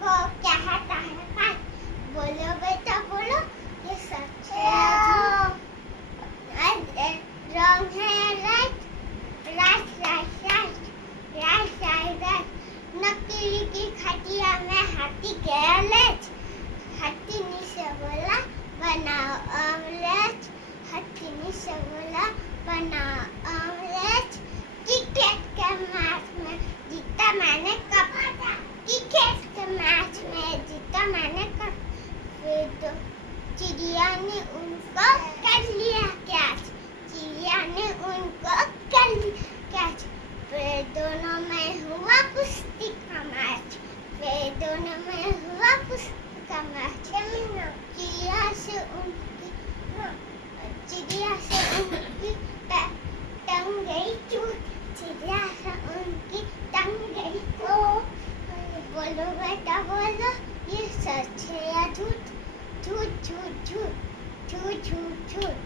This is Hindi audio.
को क्या है तारा? बोलो बेटा बोलो, ये सच है या झूठ? रॉन्ग है right, right right right, right right right. नकली की खटिया में हाथी गया लेट, हाथी ने से बोला बनाओ ऑमलेट, हाथी ने से बोला बनाओ ऑमलेट। क्रिकेट के मैच में जीता मैंने कप, क्रिकेट के मैच में जीता मैंने कप। फिर तो चिड़िया ने उनको कर लिया कैच, चिड़िया ने उनको कर लिया कैच। फिर दोनों में हुआ कुश्ती का मैच, फिर दोनों में हुआ कुश्ती का मैच। चिड़िया से उनकी टंग गई चूट, चिड़िया से उनकी टंग गई चोट। बोलो बेटा बोलो, ये सच है या झूठ? झूठ झूठ झूठ झूठ झूठ झूठ।